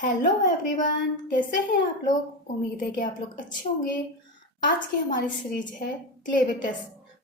Hello everyone, कैसे हैं आप लोग। उम्मीद है कि आप लोग अच्छे होंगे। आज की हमारी सीरीज है क्लेवेटस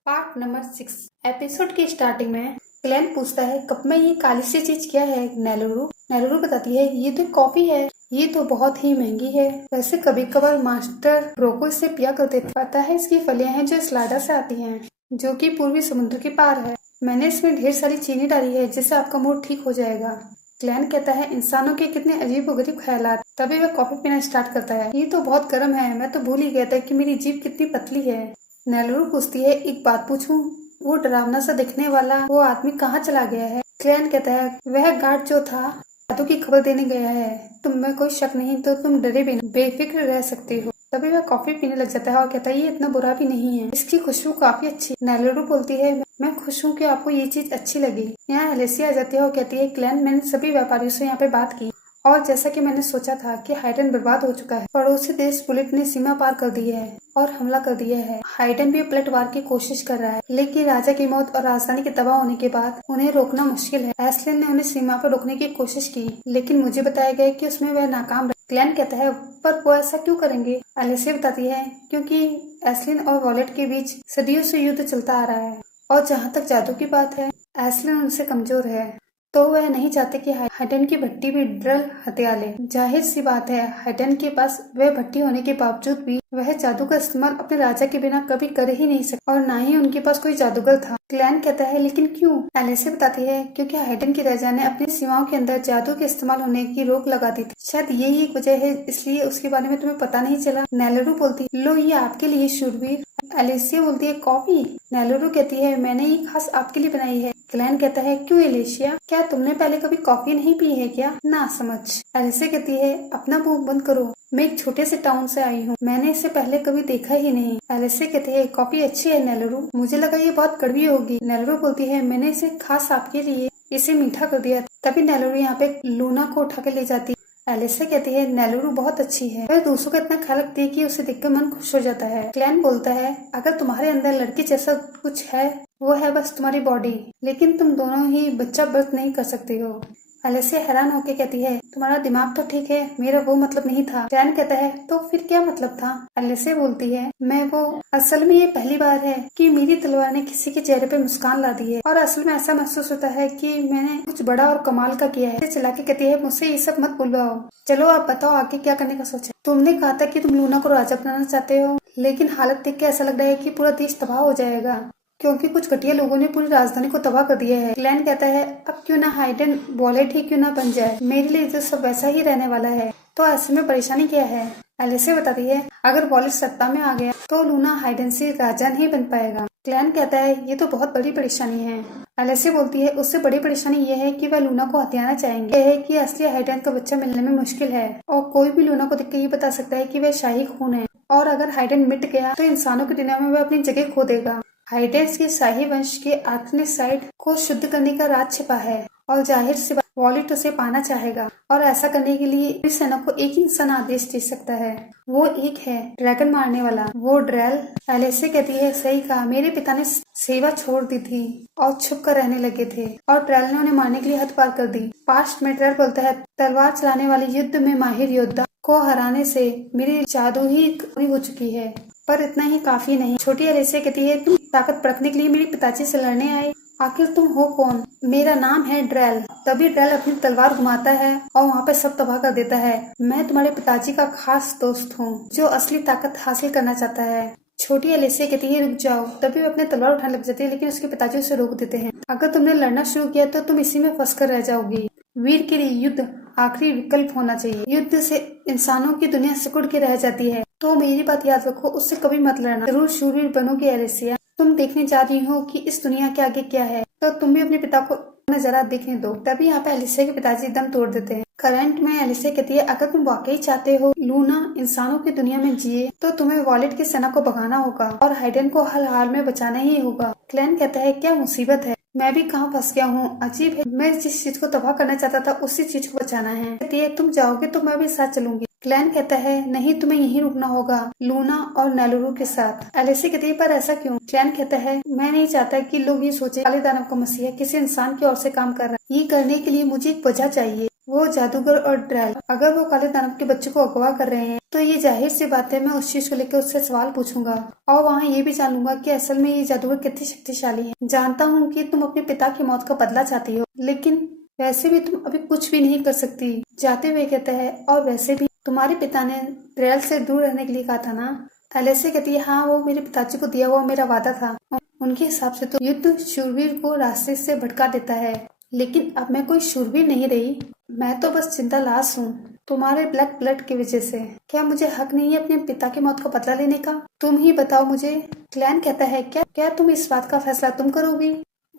पार्ट नंबर 6। एपिसोड की स्टार्टिंग में क्लैन पूछता है कप में ये काली सी चीज क्या है। नेलुरु बताती है ये तो कॉफी है, ये तो बहुत ही महंगी है। वैसे कभी कभार मास्टर ब्रोको इसे पिया करते थे। पता है इसकी फलियां हैं जो स्लाइडर से आती हैं, जो कि पूर्वी समुद्र के पार है। मैंने इसमें ढेर सारी चीनी डाली है जिससे आपका मूड ठीक हो जाएगा। क्लैन कहता है इंसानों के कितने अजीबोगरीब ख्यालात। तभी वह कॉफी पीना स्टार्ट करता है। ये तो बहुत गर्म है, मैं तो भूल ही गया था कि मेरी जीभ कितनी पतली है। नेलुरु पूछती है एक बात पूछूं, वो डरावना सा दिखने वाला वो आदमी कहाँ चला गया है। क्लैन कहता है वह गार्ड जो था जादू की खबर देने गया है। तुम में कोई शक नहीं तो तुम डरे बिना बेफिक्र रह सकते हो। तभी वह कॉफी पीने लग जाता है और कहता है ये इतना बुरा भी नहीं है, इसकी खुशबू काफी अच्छी। नेलुरु बोलती है मैं खुश हूँ कि आपको ये चीज अच्छी लगी। यहाँ एलिसिया आ जाती है और कहती है क्लैन मैंने सभी व्यापारियों से यहाँ पे बात की और जैसा कि मैंने सोचा था कि हाइडन बर्बाद हो चुका है। पड़ोसी देश बुलेट ने सीमा पार कर दी है और हमला कर दिया है। हाइडन भी पलटवार की कोशिश कर रहा है, लेकिन राजा की मौत और राजधानी के तबाह होने के बाद उन्हें रोकना मुश्किल है। एस्लिन ने उन्हें सीमा पर रोकने की कोशिश की, लेकिन मुझे बताया गया कि उसमें वह नाकाम रहे। क्लैन कहता है पर वो ऐसा क्यों करेंगे। एलिसिया बताती है क्योंकि एस्लिन और वॉलेट के बीच सदियों से युद्ध चलता आ रहा है और जहाँ तक जादू की बात है एस्लिन उनसे कमजोर है, तो वह नहीं चाहते कि हाइडन की भट्टी भी ड्रल हत्या ले। जाहिर सी बात है हाइडन के पास वह भट्टी होने के बावजूद भी वह जादू का इस्तेमाल अपने राजा के बिना कभी कर ही नहीं सकता और ना ही उनके पास कोई जादूगर था। क्लैन कहता है लेकिन क्यों। एलिसिया बताती है क्योंकि हाइडन की राजा ने अपनी सीमाओं के अंदर जादू के इस्तेमाल होने की रोक लगा दी थी। शायद यही एक वजह है इसलिए उसके बारे में तुम्हें पता नहीं चला। नेलुरु बोलती लो ये आपके लिए शूरवीर। एलिसिया बोलती है कॉफी। नेलुरु कहती है मैंने ये खास आपके लिए बनाई है। क्लैन कहता है क्यों एलिसिया, क्या तुमने पहले कभी कॉफी नहीं पी है क्या। ना समझ। एलिसिया कहती है अपना मुंह बंद करो, मैं एक छोटे से टाउन से आई हूँ, मैंने इसे पहले कभी देखा ही नहीं। एलिसिया कहती है कॉफी अच्छी है नेलुरु, मुझे लगा ये बहुत कड़वी होगी। नेलुरु बोलती है मैंने इसे खास आपके लिए इसे मीठा कर दिया। तभी नेलुरु यहाँ पे लूना को उठा के ले जाती। एलिसिया कहती है नेलुरु बहुत अच्छी है, वह दूसरों का इतना ख्याल रखती है कि उसे देखकर मन खुश हो जाता है। क्लैन बोलता है अगर तुम्हारे अंदर लड़की जैसा कुछ है वो है बस तुम्हारी बॉडी, लेकिन तुम दोनों ही बच्चा बर्थ नहीं कर सकते हो। एलिसिया हैरान होकर कहती है तुम्हारा दिमाग तो ठीक है, मेरा वो मतलब नहीं था। क्लैन कहता है तो फिर क्या मतलब था। एलिसिया बोलती है मैं वो असल में ये पहली बार है कि मेरी तलवार ने किसी के चेहरे पे मुस्कान ला दी है और असल में ऐसा महसूस होता है कि मैंने कुछ बड़ा और कमाल का किया है। चिल्ला के कहती है मुझसे ये सब मत बुलवाओ, चलो आप बताओ आगे क्या करने का सोचा। तुमने कहा था कि तुम लूना को राजा बनाना चाहते हो, लेकिन हालत देख के ऐसा लग रहा है कि पूरा देश तबाह हो जाएगा क्योंकि कुछ घटिया लोगों ने पूरी राजधानी को तबाह कर दिया है। क्लैन कहता है अब क्यों ना हाइडन वॉलेट ही क्यों ना बन जाए, मेरे लिए तो सब वैसा ही रहने वाला है, तो ऐसे में परेशानी क्या है। एलिसिया बताती है अगर वॉलेट सत्ता में आ गया तो लूना हाइडन से राजा नहीं बन पाएगा। क्लैन कहता है ये तो बहुत बड़ी परेशानी है। एलिसिया बोलती है उससे बड़ी परेशानी ये है कि वह लूना को हथियाना चाहेंगे। यह है कि असली हाइडन का बच्चा मिलने में मुश्किल है और कोई भी लूना को देख के ये बता सकता है कि वह शाही खून है और अगर हाइडन मिट गया तो इंसानों की दुनिया में वह अपनी जगह खो देगा। हाइडेंस के शाही वंश के आर्कनिक साइड को शुद्ध करने का राज छिपा है और जाहिर सी बात वॉलेट उसे पाना चाहेगा और ऐसा करने के लिए पूरी सेना को एक ही इंसान आदेश दे सकता है, वो एक है ड्रैगन मारने वाला, वो ड्रेल। एलिसिया कहती है सही कहा, मेरे पिता ने सेवा छोड़ दी थी और छुप कर रहने लगे थे और ड्रेल ने उन्हें मारने के लिए हद पार कर दी। पास्ट में ड्रेल बोलता है तलवार चलाने वाले युद्ध में माहिर योद्धा को हराने से मेरी जादू ही पूरी हो चुकी है, पर इतना ही काफी नहीं। छोटी एलिसिया कहती है तुम ताकत परखने के लिए मेरे पिताजी से लड़ने आए, आखिर तुम हो कौन। मेरा नाम है ड्रेल। तभी ड्रेल अपनी तलवार घुमाता है और वहाँ पे सब तबाह कर देता है। मैं तुम्हारे पिताजी का खास दोस्त हूँ जो असली ताकत हासिल करना चाहता है। छोटी एलिसिया कहती है रुक जाओ। तभी वो अपने तलवार उठाने लग जाती है, लेकिन उसके पिताजी उसे रोक देते हैं। अगर तुमने लड़ना शुरू किया तो तुम इसी में फंस कर रह जाओगी। वीर के लिए युद्ध आखिरी विकल्प होना चाहिए। युद्ध से इंसानों की दुनिया सिकुड़ के रह जाती है, तो मेरी बात याद रखो, उससे कभी मत लड़ना। जरूर शूरवीर बनोगे एलिसिया। तुम देखने जा रही हो कि इस दुनिया के आगे क्या है, तो तुम भी अपने पिता को जरा देखने दो। तभी यहाँ पे एलिसिया के पिताजी दम तोड़ देते हैं। करंट में एलिसिया कहती है अगर तुम वाकई चाहते हो लूना इंसानों की दुनिया में जिए तो तुम्हें वॉलेट की सेना को भगाना होगा और हाइडन को हर हाल में बचाना ही होगा। क्लैन कहता है क्या मुसीबत है, मैं भी कहाँ फंस गया हूँ, अजीब है, मैं जिस चीज को तबाह करना चाहता था उसी चीज को बचाना है। कहती है तुम जाओगे तो मैं भी साथ चलूंगी। क्लैन कहता है नहीं तुम्हें यहीं रुकना होगा लूना और नेलुरु के साथ। एलिसिया कहती है पर ऐसा क्यों। क्लैन कहता है मैं नहीं चाहता कि लोग ये सोचे काले दानव का मसीहा किसी इंसान की ओर से काम कर रहा है, ये करने के लिए मुझे एक वजह चाहिए। वो जादूगर और ड्रैल अगर वो काले दानव के बच्चे को अगवा कर रहे हैं तो ये जाहिर सी बात है, मैं उस चीज को लेकर उससे सवाल पूछूंगा और वहाँ ये भी जान लूंगा कि असल में ये जादूगर कितनी शक्तिशाली है। जानता हूँ कि तुम अपने पिता की मौत का बदला चाहती हो, लेकिन वैसे भी तुम अभी कुछ भी नहीं कर सकती। जाते हुए कहता है, और वैसे भी तुम्हारे पिता ने ड्रैल से दूर रहने के लिए कहा था ना। एलिसे कहती है, हाँ, वो मेरे पिताजी को दिया हुआ मेरा वादा था। उनके हिसाब से तो युद्ध शूरवीर को रास्ते से भटका देता है, लेकिन अब मैं कोई शूरवीर नहीं रही। मैं तो बस जिंदा लाश हूँ तुम्हारे ब्लैक ब्लड की वजह से। क्या मुझे हक नहीं है अपने पिता की मौत का बदला लेने का? तुम ही बताओ मुझे। क्लैन कहता है, क्या तुम इस बात का फैसला तुम करोगी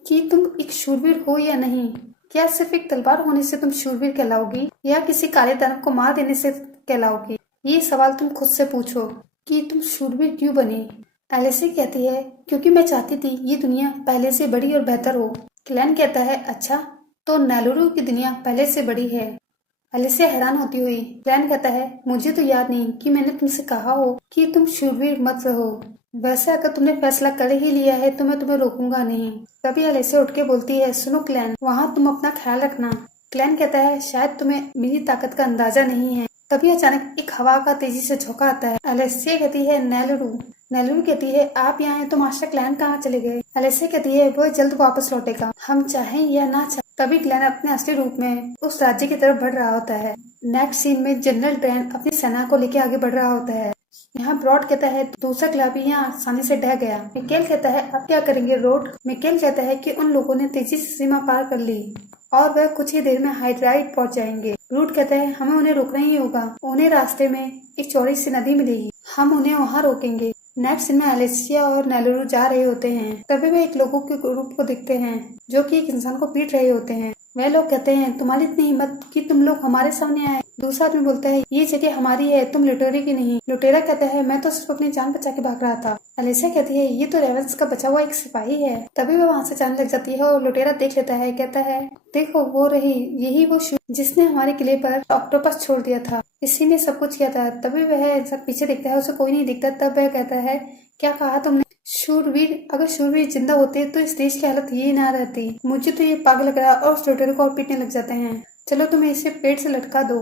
कि तुम एक शूरवीर हो या नहीं? क्या सिर्फ एक तलवार होने से तुम शूरवीर कहलाओगी या किसी काले दानव को मार देने से कहलाओगी? ये सवाल तुम खुद से पूछो कि तुम शूरवीर क्यों बनी। एलिसी कहती है, क्योंकि मैं चाहती थी ये दुनिया पहले से बड़ी और बेहतर हो। क्लैन कहता है, अच्छा, तो नेलुरु की दुनिया पहले से बड़ी है? एलिसिया हैरान होती हुई। क्लैन कहता है, मुझे तो याद नहीं कि मैंने तुमसे कहा हो कि तुम शूरवीर मत रहो। वैसे अगर तुमने फैसला कर ही लिया है तो मैं तुम्हें रोकूंगा नहीं। तभी एलिसिया उठ के बोलती है, सुनो क्लैन, वहाँ तुम अपना ख्याल रखना। क्लैन कहता है, शायद तुम्हें मेरी ताकत का अंदाजा नहीं है। तभी अचानक एक हवा का तेजी से झोंका आता है। एलिसिया कहती है, नेलुरु। नेलुरु कहती है, आप यहाँ हैं तो मास्टर क्लैन कहाँ चले गए? एलिसिया कहती है, वो जल्द वापस लौटेगा, हम चाहें या ना चाहें। तभी क्लैन अपने असली रूप में उस राज्य की तरफ बढ़ रहा होता है। नेक्स्ट सीन में जनरल ड्रेन अपनी सेना को लेकर आगे बढ़ रहा होता है। यहाँ ब्रॉड कहता है, दूसरा खिलाड़ी यहाँ आसानी से ढह गया। मिकेल कहता है, अब क्या करेंगे रोड? मिकेल कहता है कि उन लोगों ने तेजी से सीमा पार कर ली और वह कुछ ही देर में हाइड्राइड पहुंच जाएंगे। रूट कहता है, हमें उन्हें रोकना ही होगा। उन्हें रास्ते में एक चौड़ी सी नदी मिलेगी, हम उन्हें वहाँ रोकेंगे। नेक्स्ट में एलिसिया और नेलुरु जा रहे होते हैं। तभी वे एक लोगों के ग्रुप को देखते हैं जो कि एक इंसान को पीट रहे होते हैं। वह लोग कहते हैं, तुम्हारी इतनी हिम्मत कि तुम लोग हमारे सामने आए। दूसरा आदमी बोलता है, ये जगह हमारी है, तुम लुटेरे की नहीं। लुटेरा कहता है, मैं तो सिर्फ अपनी जान बचा के भाग रहा था। एलिसिया कहती है, ये तो रेवेंस का बचा हुआ एक सिपाही है। तभी वह वहाँ से जाने लग जाती है और लुटेरा देख लेता है। कहता है, देखो वो रही, यही वो जिसने हमारे किले पर ऑक्टोपस छोड़ दिया था, इसी ने सब कुछ किया था। तभी वह सब पीछे देखता है, उसे कोई नहीं दिखता। तब वह कहता है, क्या कहा तुमने? शूरवीर? अगर शूरवीर जिंदा होते तो इस देश की हालत ये ना रहती। मुझे तो ये पागल लग रहा और उस लुटेरे को और पीटने लग जाते हैं। चलो तुम्हें इसे पेड़ से लटका दो।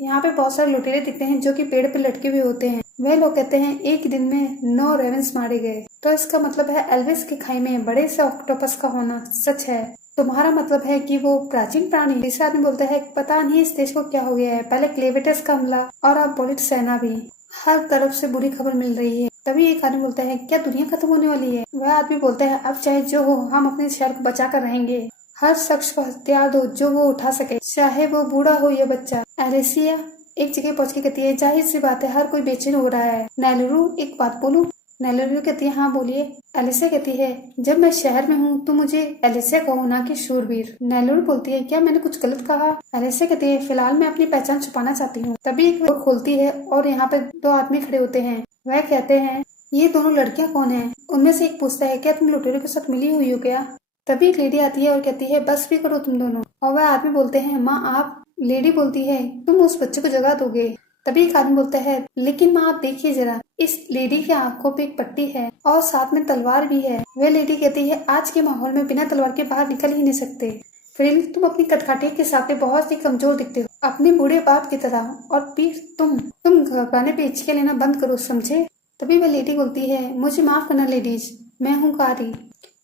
यहाँ पे बहुत सारे लुटेरे दिखते हैं जो कि पेड़ पे लटके हुए होते हैं। वह लोग कहते हैं, एक दिन में 9 रेवेंस मारे गए, तो इसका मतलब है एल्विस की खाई में बड़े से ऑक्टोपस का होना सच है। तुम्हारा मतलब है कि वो प्राचीन प्राणी? तीसरा आदमी बोलता है, पता नहीं इस देश को क्या हो गया है, पहले क्लेवेटस का हमला और अब बोलिट सेना भी। हर तरफ से बुरी खबर मिल रही है। तभी एक आदमी बोलता है, क्या दुनिया खत्म होने वाली है? वह आदमी बोलता है, अब चाहे जो हो, हम अपने शहर को बचा कर रहेंगे। हर शख्स को हथियार दो जो वो उठा सके, चाहे वो बूढ़ा हो या बच्चा। एलिसिया एक जगह पहुंच के कहती है, जाहिर सी बात है, हर कोई बेचैन हो रहा है। नेलुरु, एक बात बोलूं? नेलुरु कहती है, हाँ बोलिए। एलिसिया कहती है, जब मैं शहर में हूँ तो मुझे एलिसिया कहो, ना कि शूरवीर। नेलुरु बोलती है, क्या मैंने कुछ गलत कहा? एलिसिया कहती है, फिलहाल मैं अपनी पहचान छुपाना चाहती हूँ। तभी एक डोर खोलती है और यहाँ पे 2 आदमी खड़े होते हैं। वह कहते हैं, ये दोनों लड़कियां कौन है? उनमें से एक पूछता है, क्या तुम लुटेरों के साथ मिली हुई हो क्या? तभी एक लेडी आती है और कहती है, बस भी करो तुम दोनों। और वह आदमी बोलते हैं, माँ आप। लेडी बोलती है, तुम उस बच्चे को जगा दोगे? तभी एक आदमी बोलता है, लेकिन माँ आप देखिए जरा, इस लेडी की आंखों पे एक पट्टी है और साथ में तलवार भी है। वह लेडी कहती है, आज के माहौल में बिना तलवार के बाहर निकल ही नहीं सकते। फिर तुम अपनी कटकाठी के साथ बहुत ही कमजोर दिखते हो, अपने बूढ़े बाप की तरह। और फिर तुम घबराने पे हिचके लेना बंद करो, समझे? तभी वह लेडी बोलती है, मुझे माफ करना लेडीज, मैं हूँ कारी,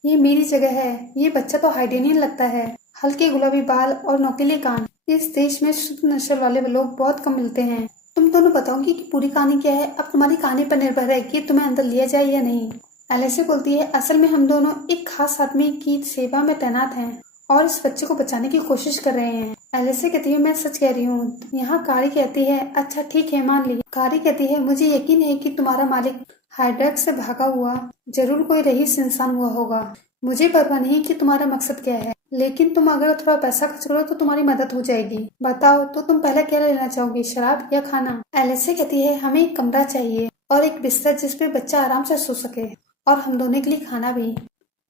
ये मेरी जगह है। ये बच्चा तो हाइडेनियन लगता है, हल्के गुलाबी बाल और नोकीले कान। इस देश में शुद्ध नस्ल वाले लोग बहुत कम मिलते हैं। तुम दोनों बताओगी कि पूरी कहानी क्या है? अब तुम्हारी कहानी पर निर्भर है कि तुम्हें अंदर लिया जाए या नहीं। एलिसिया बोलती है, असल में हम दोनों एक खास आदमी की सेवा में तैनात हैं और इस बच्चे को बचाने की कोशिश कर रहे हैं। एलिसिया कहती है, मैं सच कह रही हूँ। यहाँ कारी कहती है, अच्छा ठीक है, मान ली। कारी कहती है, मुझे यकीन है कि तुम्हारा मालिक हाइड्रैक्स से भागा हुआ जरूर कोई रईस इंसान हुआ होगा। मुझे परवाह नहीं कि तुम्हारा मकसद क्या है, लेकिन तुम अगर थोड़ा पैसा खर्च करो तो तुम्हारी मदद हो जाएगी। बताओ तो तुम पहले क्या लेना चाहोगी, शराब या खाना? एलिसिया कहती है, हमें एक कमरा चाहिए और एक बिस्तर जिसपे बच्चा आराम से सो सके, और हम दोनों के लिए खाना भी।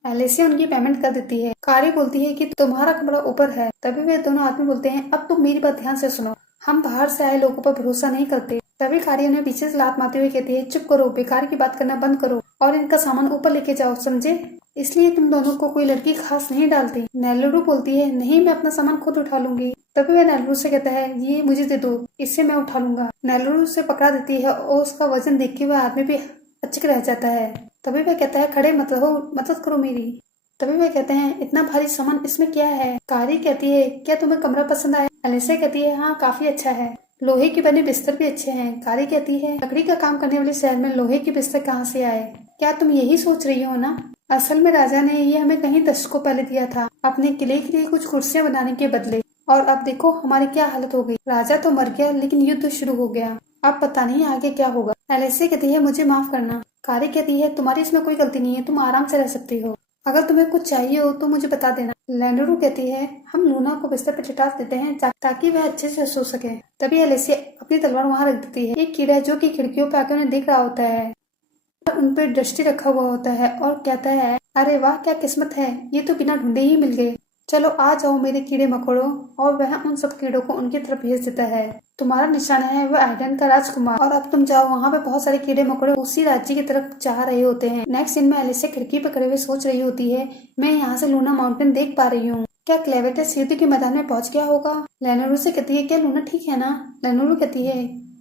एलिसिया उनकी पेमेंट कर देती है। कारी बोलती है कि तुम्हारा कमरा ऊपर है। तभी वे दोनों आदमी बोलते हैं, अब तुम मेरी बात ध्यान से सुनो, हम बाहर से आए लोगों पर भरोसा नहीं करते। तभी कारी उन्हें पीछे से लात मारते हुए कहती है, चुप करो, बेकार की बात करना बंद करो और इनका सामान ऊपर लेके जाओ, समझे? इसलिए तुम दोनों को कोई लड़की खास नहीं डालती। नेलरू बोलती है नहीं, मैं अपना सामान खुद उठा लूंगी। तभी वह नेलरू से कहता है ये मुझे दे दो, इससे मैं उठा लूंगा। नेलरू उसे पकड़ा देती है और उसका वजन देख के वह आदमी भी अचक रह जाता है। तभी वह कहता है खड़े मत रहो, मदद करो मेरी। तभी वह कहते हैं इतना भारी सामान इसमें क्या है। कारी कहती है क्या तुम्हें कमरा पसंद आया। एलिसा कहती है हाँ काफी अच्छा है, लोहे के बने बिस्तर भी अच्छे हैं। कारी कहती है लकड़ी का काम करने वाले शहर में लोहे के बिस्तर कहाँ से आए, क्या तुम यही सोच रही हो ना। असल में राजा ने ये हमें कहीं दशकों पहले दिया था अपने किले के लिए कुछ कुर्सियां बनाने के बदले, और अब देखो हमारी क्या हालत हो गई। राजा तो मर गया लेकिन युद्ध शुरू हो गया, अब पता नहीं आगे क्या होगा। एलिसा कहती है मुझे माफ करना। कारी कहती है तुम्हारी इसमें कोई गलती नहीं है, तुम आराम से रह सकती हो, अगर तुम्हें कुछ चाहिए हो तो मुझे बता देना। लेनरू कहती है हम लूना को बिस्तर पर चिटा देते हैं ताकि वह अच्छे से सो सके। तभी एलिसा अपनी तलवार वहाँ रख देती है। एक कीड़ा जो कि खिड़कियों पर आकर उन्हें देख रहा होता है, उन पर दृष्टि रखा हुआ होता है और कहता है अरे वाह क्या किस्मत है, ये तो बिना ढूंढे ही मिल गए। चलो आ जाओ मेरे कीड़े मकोड़ों, और वह उन सब कीड़ों को उनकी तरफ भेज देता है। तुम्हारा निशाना है वह आइडन का राजकुमार, और अब तुम जाओ। वहाँ पे बहुत सारे कीड़े मकोड़े उसी राज्य की तरफ जा रहे होते हैं। नेक्स्ट सीन में एलिसा खिड़की पर खड़े हुए सोच रही होती है मैं यहाँ से लूना माउंटेन देख पा रही हूँ, क्या क्लेवेटिस युद्ध के मैदान में पहुंच गया होगा। लेनोरू से कहती है क्या लूना ठीक है ना। लेनोरू कहती है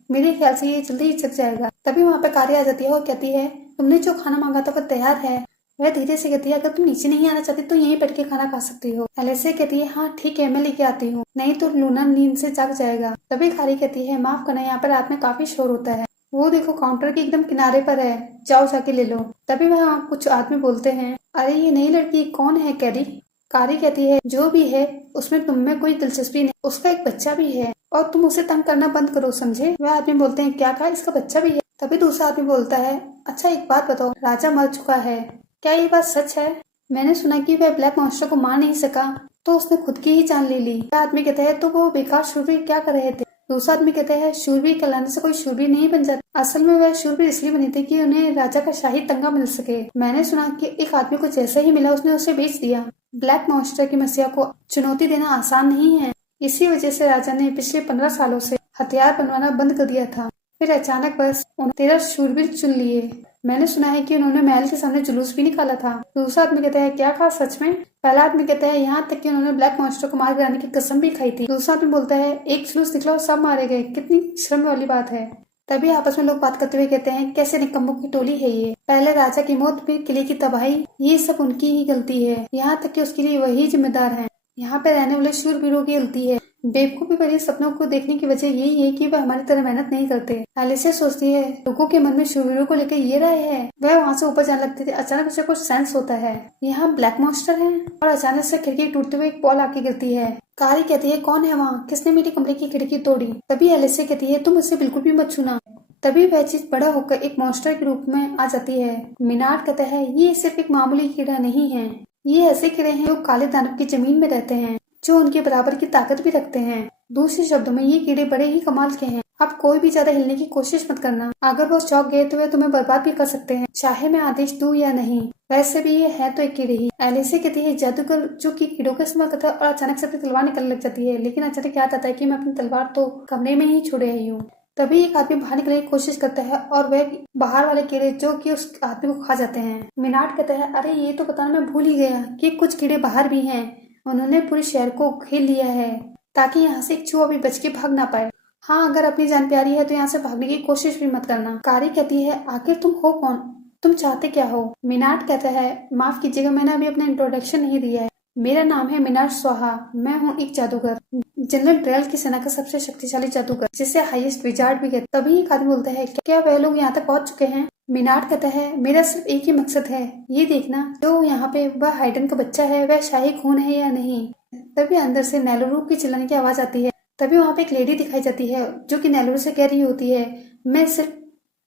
मेरे ख्याल से ये जल्दी ही चक जाएगा। तभी वहाँ पे कारी आ जाती है और कहती है तुमने जो खाना मांगा था वह तैयार है। वह धीरे से कहती है अगर तुम नीचे नहीं आना चाहती तो यहीं बैठ के खाना खा सकती हो। एलिसा कहती है हाँ ठीक है मैं लेके आती हूँ, नहीं तो लूना नींद से जाग जाएगा। तभी कारी कहती है माफ करना यहाँ पर रात में काफी शोर होता है, वो देखो काउंटर के एकदम किनारे पर है, जाओ जाके ले लो। तभी वहाँ कुछ आदमी बोलते हैं अरे ये नई लड़की कौन है कैरी। कारी कहती है जो भी है उसमें तुम में कोई दिलचस्पी नहीं, उसका एक बच्चा भी है और तुम उसे तंग करना बंद करो समझे। वह आदमी बोलते हैं क्या कहा, इसका बच्चा भी है। तभी दूसरा आदमी बोलता है अच्छा एक बात बताओ, राजा मर चुका है, क्या ये बात सच है। मैंने सुना कि वह ब्लैक मॉन्स्टर को मार नहीं सका तो उसने खुद की ही जान ले ली। वह आदमी कहता है तो वो बेकार शूरवीर क्या कर रहे थे। दूसरा आदमी कहता है शूरवीर कहलाने से कोई शूरवीर नहीं बन जाता, असल में वह शूरवीर इसलिए बने थे कि उन्हें राजा का शाही तंगा मिल सके। मैंने सुना कि एक आदमी को जैसे ही मिला उसने उसे बेच दिया। ब्लैक मॉन्स्टर की समस्या को चुनौती देना आसान नहीं है, इसी वजह से राजा ने पिछले 15 सालों से हथियार बनवाना बंद कर दिया था। फिर अचानक बस 13 शूरवीर चुन लिए। मैंने सुना है कि उन्होंने महल के सामने जुलूस भी निकाला था। दूसरा आदमी कहता है क्या कहा सच में। पहला आदमी कहता है यहाँ तक कि उन्होंने ब्लैक मॉन्स्टर को मार गिराने की कसम भी खाई थी। दूसरा आदमी बोलता है एक जुलूस निकला और सब मारे गए, कितनी शर्म वाली बात है। तभी आपस में लोग बात करते हुए कहते हैं कैसे निकम्मों की टोली है ये, पहले राजा की मौत फिर किले की तबाही, ये सब उनकी ही गलती है, यहाँ तक कि उसके लिए वही जिम्मेदार है। यहाँ पे रहने वाले शूरवीरों की गलती है। बेवकूफी भरे सपनों को देखने की वजह यही है कि वह हमारी तरह मेहनत नहीं करते। एलिसा सोचती है लोगों के मन में शूरवीरों को लेकर ये राय है। वह वहाँ से ऊपर जाने लगती थी, अचानक उसे कुछ सेंस होता है यहाँ ब्लैक मॉन्स्टर है, और अचानक से खिड़की टूटते हुए एक बॉल आके गिरती है। कारी कहती है कौन है वहाँ, किसने मेरे कमरे की खिड़की तोड़ी। तभी एलिसा कहती है तुम उसे बिल्कुल भी मत छूना। तभी वह चीज बड़ा होकर एक मॉन्स्टर के रूप में आ जाती है। मिनाट कहता है ये सिर्फ एक मामूली कीड़ा नहीं है, ये ऐसे कीड़े हैं जो काले दानव की जमीन में रहते हैं, जो उनके बराबर की ताकत भी रखते हैं। दूसरे शब्दों में ये कीड़े बड़े ही कमाल के हैं। अब कोई भी ज्यादा हिलने की कोशिश मत करना, अगर वो चौंक गए तो वे तुम्हें बर्बाद भी कर सकते हैं, चाहे मैं आदेश दूं या नहीं। वैसे भी ये है तो एक कीड़े ही। एलिसा कहती है जादूगर जो कि कीड़ों का इस्तेमाल करता है, और अचानक से अपनी तलवार निकलने लग जाती है, लेकिन अचानक याद आता है कि मैं अपनी तलवार तो कमरे में ही छोड़े आई हूँ। तभी एक आदमी बाहर निकलने की कोशिश करता है और वह बाहर वाले कीड़े जो कि उस आदमी को खा जाते हैं। मिनाट कहता है अरे ये तो बताना मैं भूल ही गया कि कुछ कीड़े बाहर भी हैं, उन्होंने पूरे शहर को घेर लिया है ताकि यहाँ से एक चूहा भी बच के भाग ना पाए। हाँ अगर अपनी जान प्यारी है तो यहाँ से भागने की कोशिश भी मत करना। कारी कहती है आखिर तुम हो कौन, तुम चाहते क्या हो। मिनाट कहता है माफ कीजिएगा मैंने अभी अपना इंट्रोडक्शन नहीं दिया है, मेरा नाम है मिनाट स्वाहा, मैं हूँ एक जादूगर, जनरल ड्रेल की सेना का सबसे शक्तिशाली जादूगर, जिसे हाईएस्ट विजार्ड भी कहते। तभी एक आदमी बोलता है क्या वह लोग यहाँ तक पहुँच चुके हैं। मिनाट कहता है मेरा सिर्फ एक ही मकसद है, ये देखना जो यहाँ पे वह हाइडन का बच्चा है वह शाही खून है या नहीं। तभी अंदर से नेलरू की चिल्लाने की आवाज आती है। तभी वहाँ पे एक लेडी दिखाई जाती है जो कि नेलरू से कह रही होती है मैं सिर्फ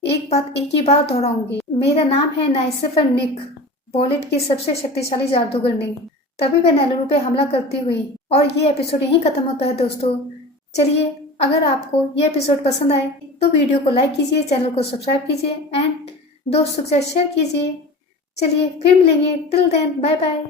एक ही बार दोहराऊंगी, मेरा नाम है नाइसिफर निक, बॉलिट की सबसे शक्तिशाली जादूगरनी। तभी वह नेलरू पे हमला करती हुई, और ये एपिसोड यहीं खत्म होता है दोस्तों। चलिए अगर आपको ये एपिसोड पसंद आए तो वीडियो को लाइक कीजिए, चैनल को सब्सक्राइब कीजिए एंड दोस्तों के साथ शेयर कीजिए। चलिए फिर मिलेंगे, टिल देन बाय बाय।